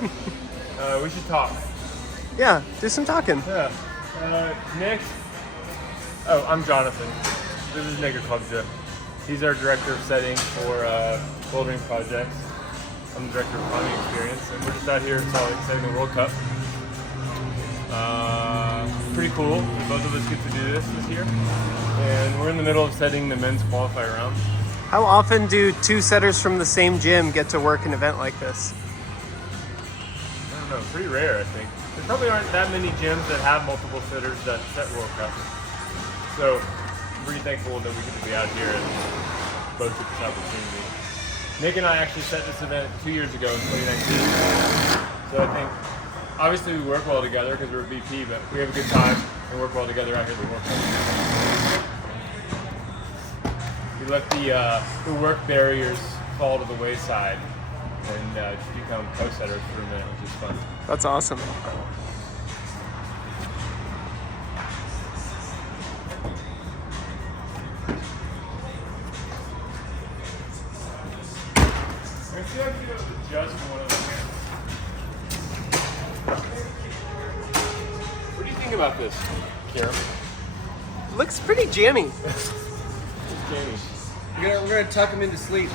We should talk. Yeah, do some talking. Yeah. Nick. Oh, I'm Jonathan. This is Nick Clubja. He's our director of setting for Bouldering Project. I'm the director of climbing experience, and we're just out here in Salt Lake setting the World Cup. Pretty cool. Both of us get to do this year, and we're in the middle of setting the men's qualifier round. How often do two setters from the same gym get to work an event like this? I don't know. Pretty rare, I think. There probably aren't that many gyms that have multiple setters that set World Cup. So I'm pretty thankful that we get to be out here and both get this opportunity. Nick and I actually set this event 2 years ago in 2019. So I think, obviously we work well together because we're a VP, but we have a good time and work well together out here at the World Cup. We let the work barriers fall to the wayside and just become co-setters for a minute, which is fun. That's awesome. I feel like you have to adjust one of them. What do you think about this, Karen? Looks pretty jammy. Jamie. We're gonna tuck them into sleep.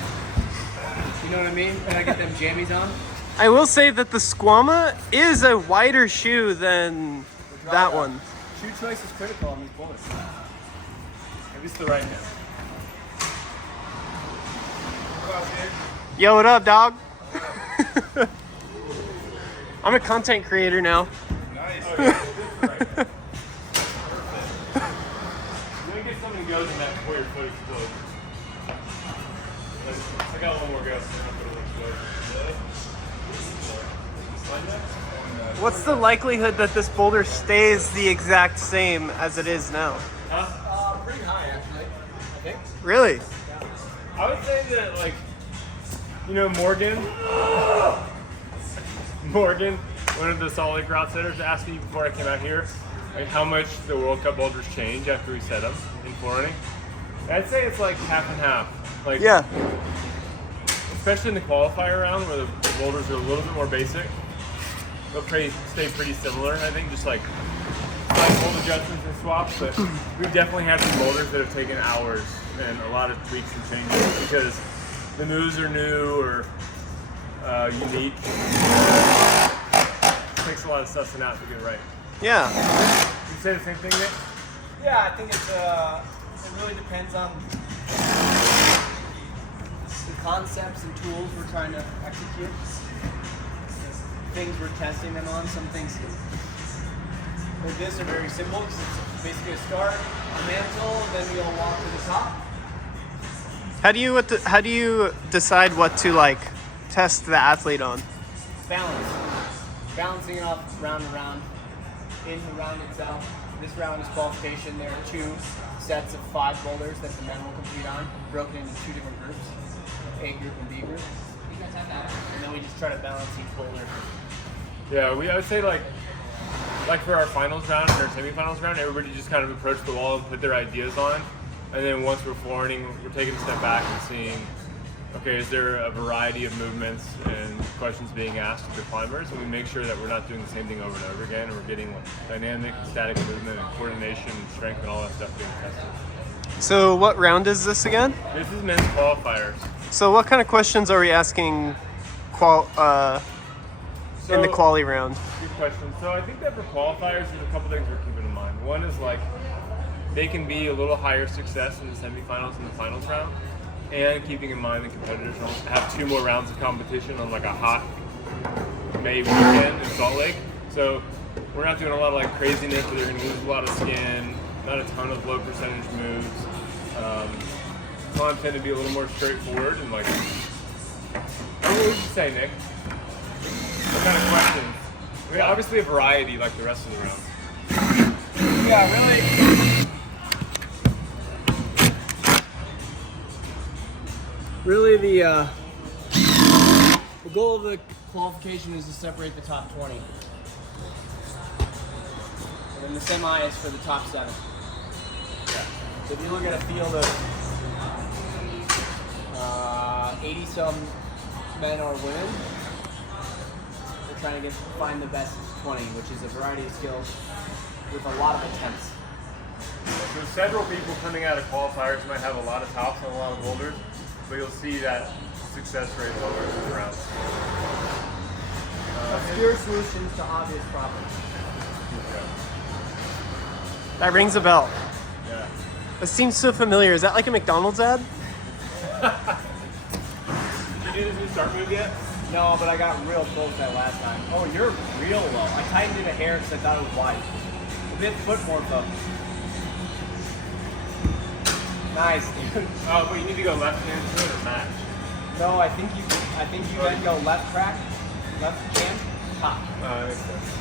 You know what I mean? When I get them jammies on. I will say that the Squama is a wider shoe than that one. Shoe choice is critical on these boulders. Maybe it's the right hand. Yo, what up, dog? I'm a content creator now. Nice. Oh, yeah. Right. You want to get something goes in that before your foot explodes. I got one more go. What's the likelihood that this boulder stays the exact same as it is now? Huh? Pretty high, actually. I think. Really? I would say that, like, you know, Morgan, one of the Salt Lake route setters, asked me before I came out here, like, how much the World Cup boulders change after we set them in forerunning. I'd say it's like half and half. Like, Yeah. especially in the qualifier round where the boulders are a little bit more basic, they'll stay pretty similar. I think just like slight mold adjustments and swaps, but we've definitely had some boulders that have taken hours and a lot of tweaks and changes because the moves are new or unique. It takes a lot of sussing out to get it right. Yeah. You say the same thing, Nick? Yeah, I think it's it really depends on the concepts and tools we're trying to execute. Things we're testing them on. Some things with this are very simple because it's basically a start, a mantle, then we'll walk to the top. How do you decide what to like test the athlete on? Balance. Balancing it off round to round. In the round itself. This round is qualification. There are 2 sets of 5 boulders that the men will compete on, broken into 2 different groups, A group and B group. And then we just try to balance each boulder. Yeah, I would say like for our finals round and our semifinals round, everybody just kind of approached the wall and put their ideas on. And then once we're forwarding, we're taking a step back and seeing, okay, is there a variety of movements and questions being asked of the climbers? And we make sure that we're not doing the same thing over and over again. And we're getting dynamic, static movement, and coordination, and strength, and all that stuff being tested. So what round is this again? This is men's qualifiers. So what kind of questions are we asking in the quali round? Good question. So I think that for qualifiers, there's a couple things we're keeping in mind. One is like they can be a little higher success in the semifinals and the finals round, and keeping in mind the competitors will have 2 more rounds of competition on like a hot May weekend in Salt Lake. So we're not doing a lot of like craziness where they're going to lose a lot of skin, not a ton of low percentage moves. Climbs tend to be a little more straightforward and like, what would you say, Nick? What kind of questions? I mean, obviously a variety like the rest of the rounds. Yeah, really the goal of the qualification is to separate the top 20. And then the semi is for the top 7. Yeah. So if you look at a field of 80-some men or women, the we're trying to find the best 20, which is a variety of skills with a lot of attempts. So several people coming out of qualifiers might have a lot of tops on a lot of boulders, but you'll see that success rate lower in the rounds. Obscure solutions to obvious problems. That rings a bell. Yeah. It seems so familiar. Is that like a McDonald's ad? Did you do this new start move yet? No, but I got real close that last time. Oh, you're real low. I tightened it a hair because I thought it was wide. A bit foot more though. Nice, dude. Oh, but you need to go left hand to it or match? No, I think you then go left crack, left jam, top. That makes sense.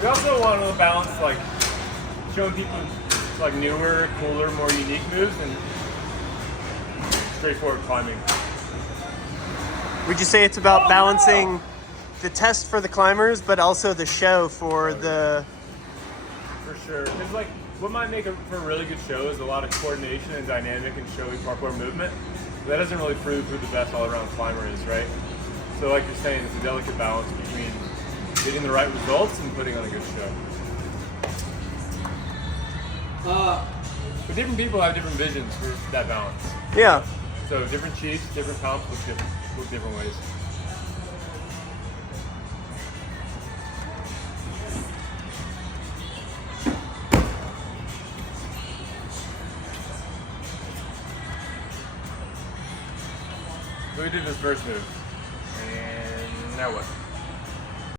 We also want to balance like showing people like newer, cooler, more unique moves and straightforward climbing. Would you say it's about balancing the test for the climbers, but also the show for the... For sure. Because like what might make for a really good show is a lot of coordination and dynamic and showy parkour movement. That doesn't really prove who the best all-around climber is, right? So like you're saying, it's a delicate balance between getting the right results and putting on a good show. But different people have different visions for that balance. Yeah. So different chiefs, different comps look different ways. So we did this first move. And now what?